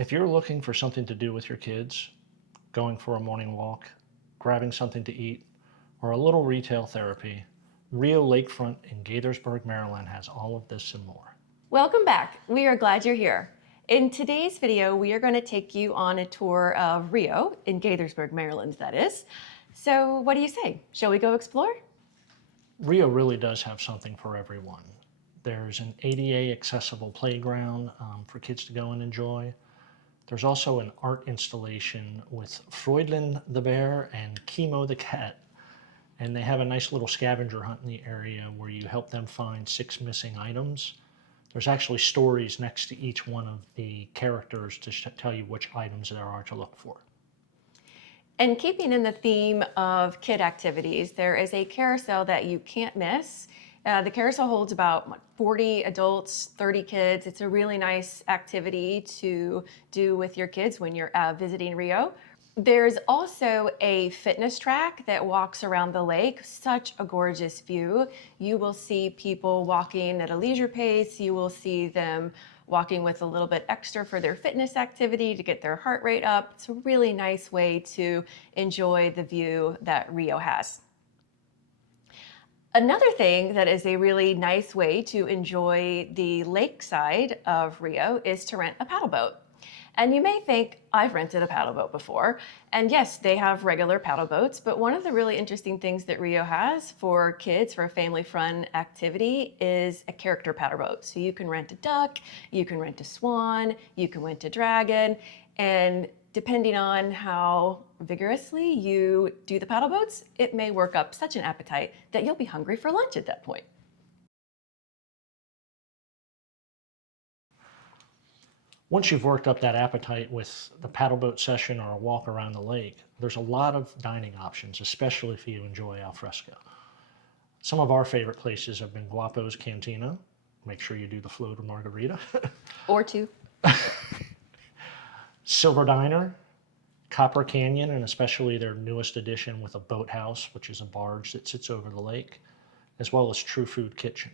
If you're looking for something to do with your kids, going for a morning walk, grabbing something to eat, or a little retail therapy, Rio Lakefront in Gaithersburg, Maryland has all of this and more. Welcome back. We are glad you're here. In today's video, we are going to take you on a tour of Rio in Gaithersburg, Maryland, that is. So what do you say? Shall we go explore? Rio really does have something for everyone. There's an ADA accessible playground for kids to go and enjoy. There's also an art installation with Freudlin the bear and Chemo the cat. And they have a nice little scavenger hunt in the area where you help them find 6 missing items. There's actually stories next to each one of the characters to tell you which items there are to look for. And keeping in the theme of kid activities, there is a carousel that you can't miss. The carousel holds about 40 adults, 30 kids. It's a really nice activity to do with your kids when you're visiting Rio. There's also a fitness track that walks around the lake. Such a gorgeous view. You will see people walking at a leisure pace. You will see them walking with a little bit extra for their fitness activity to get their heart rate up. It's a really nice way to enjoy the view that Rio has. Another thing that is a really nice way to enjoy the lakeside of Rio is to rent a paddle boat. And you may think, I've rented a paddle boat before. And yes, they have regular paddle boats, but one of the really interesting things that Rio has for kids, for a family fun activity, is a character paddle boat. So you can rent a duck, you can rent a swan, you can rent a dragon, and depending on how vigorously you do the paddle boats, it may work up such an appetite that you'll be hungry for lunch at that point. Once you've worked up that appetite with the paddle boat session or a walk around the lake, there's a lot of dining options, especially if you enjoy al fresco. Some of our favorite places have been Guapo's Cantina. Make sure you do the floated margarita. Or two. Silver Diner, Copper Canyon, and especially their newest addition with a boathouse, which is a barge that sits over the lake, as well as True Food Kitchen.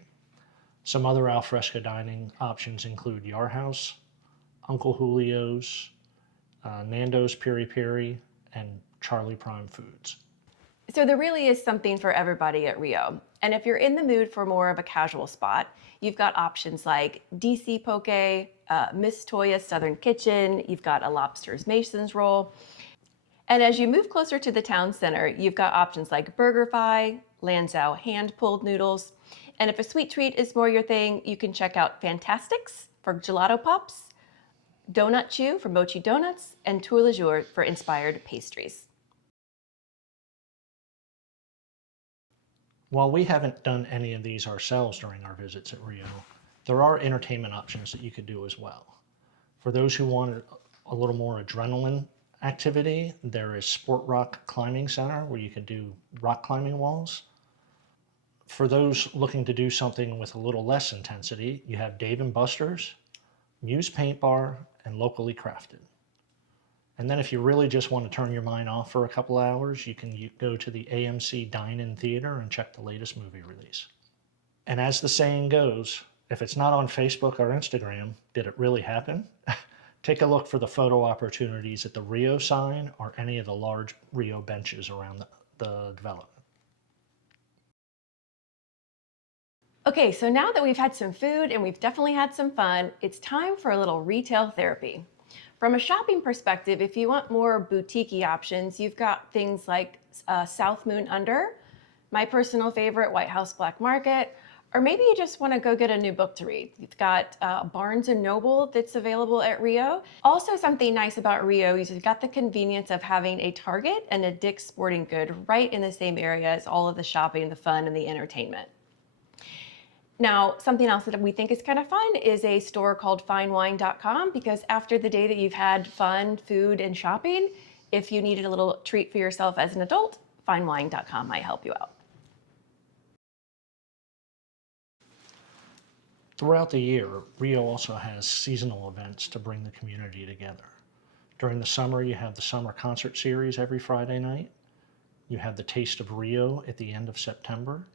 Some other al fresco dining options include Yar House, Uncle Julio's, Nando's Piri Piri, and Charlie Prime Foods. So there really is something for everybody at Rio. And if you're in the mood for more of a casual spot, you've got options like DC Poke, Miss Toya's Southern Kitchen, you've got a Lobster's Mason's Roll. And as you move closer to the town center, you've got options like BurgerFi, Lanzhou hand-pulled noodles. And if a sweet treat is more your thing, you can check out Fantastics for gelato pops, Donut Chew for mochi donuts, and Tour Le Jour for inspired pastries. While we haven't done any of these ourselves during our visits at Rio, there are entertainment options that you could do as well. For those who want a little more adrenaline activity, there is Sport Rock Climbing Center where you can do rock climbing walls. For those looking to do something with a little less intensity, you have Dave & Buster's, Muse Paint Bar, and Locally Crafted. And then if you really just want to turn your mind off for a couple hours, you can go to the AMC Dine-In Theater and check the latest movie release. And as the saying goes, if it's not on Facebook or Instagram, did it really happen? Take a look for the photo opportunities at the Rio sign or any of the large Rio benches around the development. Okay, so now that we've had some food and we've definitely had some fun, it's time for a little retail therapy. From a shopping perspective, if you want more boutique-y options, you've got things like South Moon Under, my personal favorite, White House Black Market, or maybe you just want to go get a new book to read. You've got Barnes & Noble that's available at Rio. Also, something nice about Rio is you've got the convenience of having a Target and a Dick's Sporting Good right in the same area as all of the shopping, the fun, and the entertainment. Now, something else that we think is kind of fun is a store called finewine.com, because after the day that you've had fun, food, and shopping, if you needed a little treat for yourself as an adult, finewine.com might help you out. Throughout the year, Rio also has seasonal events to bring the community together. During the summer, you have the summer concert series every Friday night. You have the Taste of Rio at the end of September.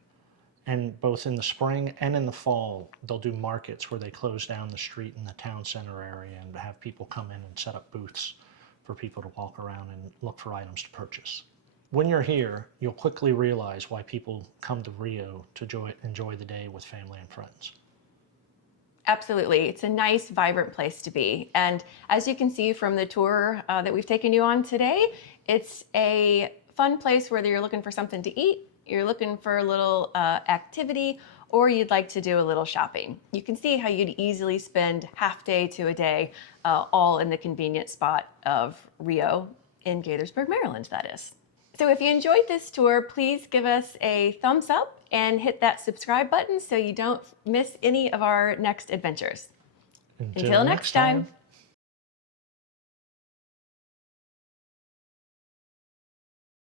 And both in the spring and in the fall, they'll do markets where they close down the street in the town center area and have people come in and set up booths for people to walk around and look for items to purchase. When you're here, you'll quickly realize why people come to Rio to enjoy the day with family and friends. Absolutely. It's a nice, vibrant place to be. And as you can see from the tour that we've taken you on today, it's a fun place whether you're looking for something to eat, you're looking for a little activity, or you'd like to do a little shopping. You can see how you'd easily spend half day to a day all in the convenient spot of Rio in Gaithersburg, Maryland, that is. So if you enjoyed this tour, please give us a thumbs up and hit that subscribe button so you don't miss any of our next adventures. Until next time.